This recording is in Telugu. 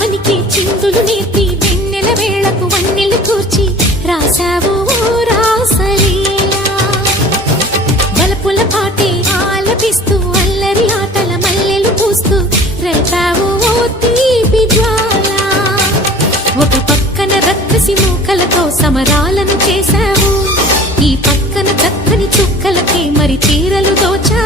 వనికి చిందులు నేర్పి వెన్నెల వేళకు వన్నెలు కూర్చి రాసావు రాసలీలా వలపుల పాటే ఆలపిస్తూ అల్లరి ఆటల మల్లెలు పూస్తూ రేపావు తీపి జ్వాల ఒక పక్కన రక్కసి మూకలతో సమరాలను చేశావు ఈ పక్కన చక్కని చుక్కలకి మరి చీరలు దోచా